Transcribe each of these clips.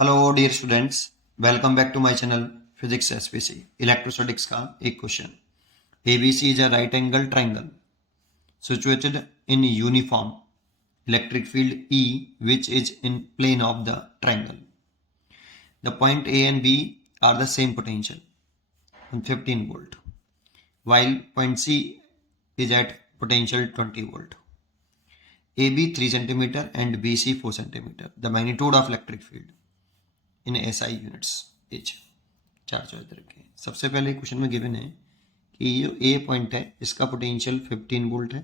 Hello dear students, welcome back to my channel physics SPC. Electrostatics का एक question. ABC is a right angle triangle situated in uniform electric field E which is in plane of the triangle. The point A and B are the same potential on 15 volt while point C is at potential 20 volt. AB 3 centimeter and BC 4 centimeter. The magnitude of electric field in SI units H. चार choice रखे। सबसे पहले question में given है कि ये ए point है इसका पोटेंशियल 15 वोल्ट है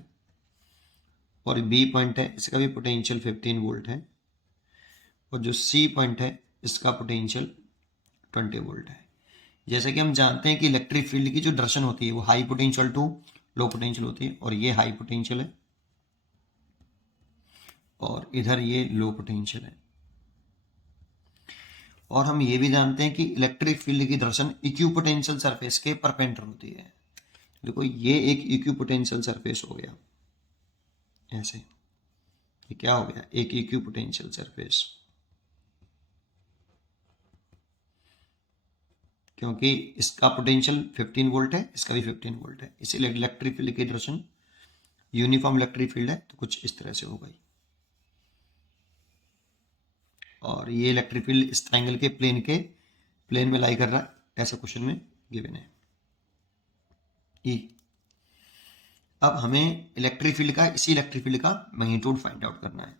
और बी पॉइंट है इसका भी पोटेंशियल 15 वोल्ट है और जो सी पॉइंट है इसका पोटेंशियल 20 वोल्ट है। जैसे कि हम जानते हैं कि इलेक्ट्रिक फील्ड की जो डायरेक्शन होती है वो high potential to low potential होती है और ये हाई पोटेंशियल है और इधर ये लो पोटेंशियल है। और हम ये भी जानते हैं कि इलेक्ट्रिक फील्ड की डायरेक्शन इक्विपोटेंशियल सरफेस के परपेंडिकुलर होती है। देखो ये एक इक्विपोटेंशियल सरफेस हो गया, ऐसे ये क्या हो गया, एक इक्विपोटेंशियल सरफेस, क्योंकि इसका पोटेंशियल 15 वोल्ट है इसका भी 15 वोल्ट है, इसीलिए इलेक्ट्रिक फील्ड की डायरेक्शन यूनिफॉर्म इलेक्ट्रिक फील्ड है तो कुछ इस तरह से हो गई। और ये इलेक्ट्रिक फील्ड इस ट्रायंगल के प्लेन में लाई कर रहा है, ऐसा क्वेश्चन में गिवन है ई। अब हमें इलेक्ट्रिक फील्ड का मैग्नीट्यूड फाइंड आउट करना है।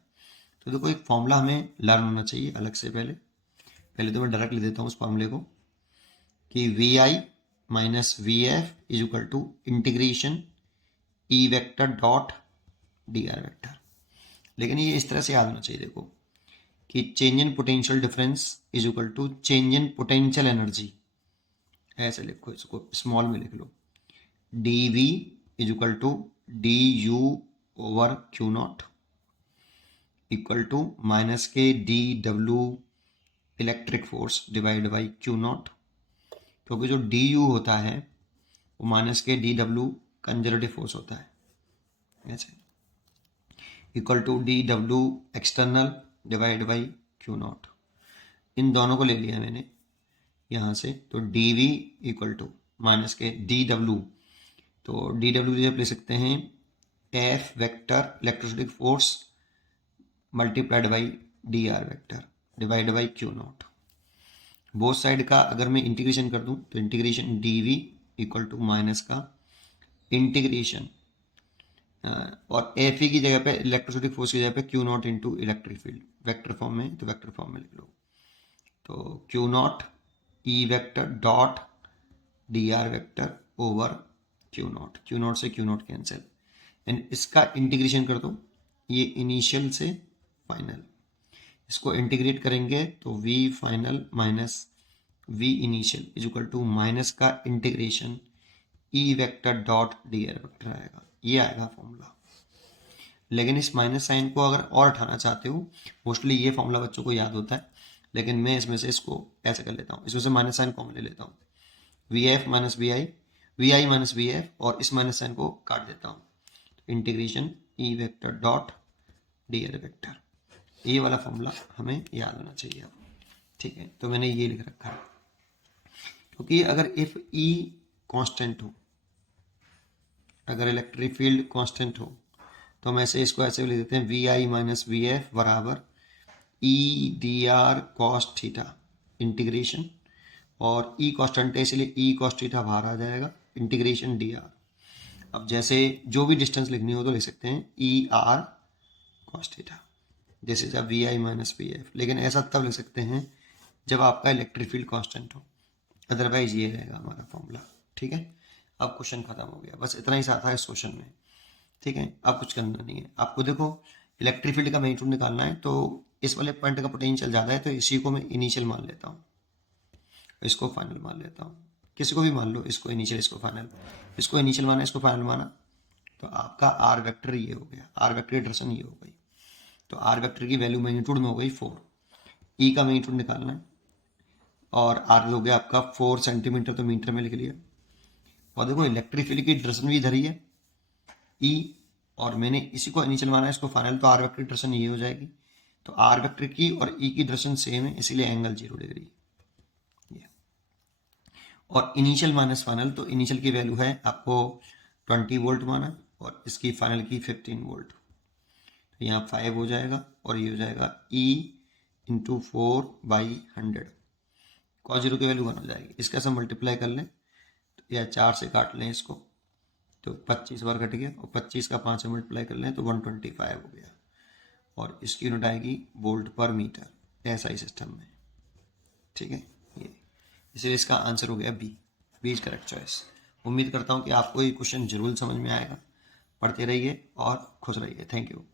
तो देखो एक फॉर्मूला हमें लर्न होना चाहिए अलग से। पहले तो मैं डायरेक्ट लिख देता हूँ उस फॉर्मूले को कि V I minus V F is equal to integration E vector dot D R vector. लेकिन ये इस तरह से याद होना चाहिए देखो कि change in potential difference is equal to change in potential energy. ऐसे लिखो, इसको स्मॉल में लिख लो, D V is equal to D U over Q nought equal to minus के D W electric force divide by Q nought, क्योंकि जो D you होता है वो माइनस के डी डब्ल्यू कंजर्वेटिव फोर्स होता है, ऐसे equal to D W external divide by Q nought. इन दोनों को ले लिया मैंने यहाँ से, तो D V equal to minus के डी डब्ल्यू, तो डी डब्ल्यू जब ले सकते हैं F vector electrostatic force multiplied by D R vector divide by Q nought. Both side का अगर मैं इंटीग्रेशन कर दूं तो integration D V equal to minus का इंटीग्रेशन और एफ ई की जगह पे इलेक्ट्रोस्टैटिक फोर्स की जगह पे Q not into electric field vector form में, तो वेक्टर फॉर्म में लिख लो, तो Q not E vector dot D R vector over Q not से क्यू नॉट कैंसिल एंड इसका इंटीग्रेशन कर दो, ये इनिशियल से फाइनल, इसको इंटीग्रेट करेंगे तो v final minus v initial is equal to minus का integration e vector dot D R vector आएगा, ये आएगा फॉर्मूला। लेकिन इस माइनस साइन को अगर और उठाना चाहते हो, मोस्टली ये फॉर्मूला बच्चों को याद होता है, लेकिन मैं इसमें से इसको ऐसे कर लेता हूँ, इसमें से माइनस साइन कॉमन ले लेता हूँ, V F minus V I minus V F, और इस माइनस साइन को काट देता हूँ, integration E vector dot D R vector. ये वाला फॉर्मूला हमें याद होना चाहिए अब, ठीक है। तो मैंने ये लिख रखा है, क्योंकि अगर इफ ई कांस्टेंट हो, अगर इलेक्ट्रिक फील्ड कांस्टेंट हो, तो हम ऐसे इसको ऐसे लिख देते हैं V I minus V F बराबर E D R cos theta integration, और ई कांस्टेंट है इसलिए ई कॉस थीटा बाहर आ जाएगा, इंटीग्रेशन डी आर। अब जैसे जो भी डिस्टेंस लिखनी हो तो लिख सकते हैं ई आर कॉस थीटा, जैसे जब V I minus V F. लेकिन ऐसा तब लिख सकते हैं जब आपका इलेक्ट्रिक फील्ड कांस्टेंट हो, अदरवाइज ये रहेगा हमारा फॉर्मूला, ठीक है। अब क्वेश्चन खत्म हो गया, बस इतना ही सा था इस क्वेश्चन में, ठीक है। अब कुछ करना नहीं है आपको। देखो इलेक्ट्रिक फील्ड का मैग्नीट्यूड निकालना है, तो इस वाले पॉइंट का पोटेंशियल ज़्यादा है तो इसी को मैं इनिशियल मान लेता हूँ, इसको फाइनल मान लेता हूँ, किसी को भी मान लो, इसको इनिशियल इसको फाइनल, इसको इनिशियल माना इसको फाइनल माना, तो आपका आर वेक्टर ये हो गया, आर वेक्टर की डायरेक्शन ये हो गई, तो आर वेक्टर की वैल्यू मैग्नीट्यूड में हो गई 4। ई का मैग्नीट्यूड निकालना है और आर हो गया आपका 4 सेंटीमीटर, तो मीटर में लिख लिया। और देखो इलेक्ट्रिक फील्ड की डायरेक्शन भी इधर ही है ई, और मैंने इसी को इनिशियल माना है इसको फाइनल, तो आर वेक्टर की डायरेक्शन ये हो जाएगी, तो आर वेक्टर की और ई की डायरेक्शन सेम है, इसीलिए एंगल 0 डिग्री। और इनिशियल माइनस फाइनल, तो इनिशियल की वैल्यू है आपको 20 वोल्ट माना और इसकी फाइनल की 15 वोल्ट। तो यहाँ 5 हो जाएगा और ये हो जाएगा E इंटू 4/100। कॉस जीरो की वैल्यू 1 हो जाएगी। इसका सब मल्टीप्लाई कर लें तो या 4 से काट लें इसको तो 25 बार कट गया, और 25 का 5 से मल्टीप्लाई कर लें तो 125 हो गया। और इसकी यूनिट आएगी वोल्ट पर मीटर, ऐसा ही सिस्टम में। ठीक है, ये इसलिए इसका आंसर हो गया बी इज करेक्ट चॉइस। उम्मीद करता हूँ कि आपको ये क्वेश्चन जरूर समझ में आएगा। पढ़ते रहिए और खुश रहिए। Thank you.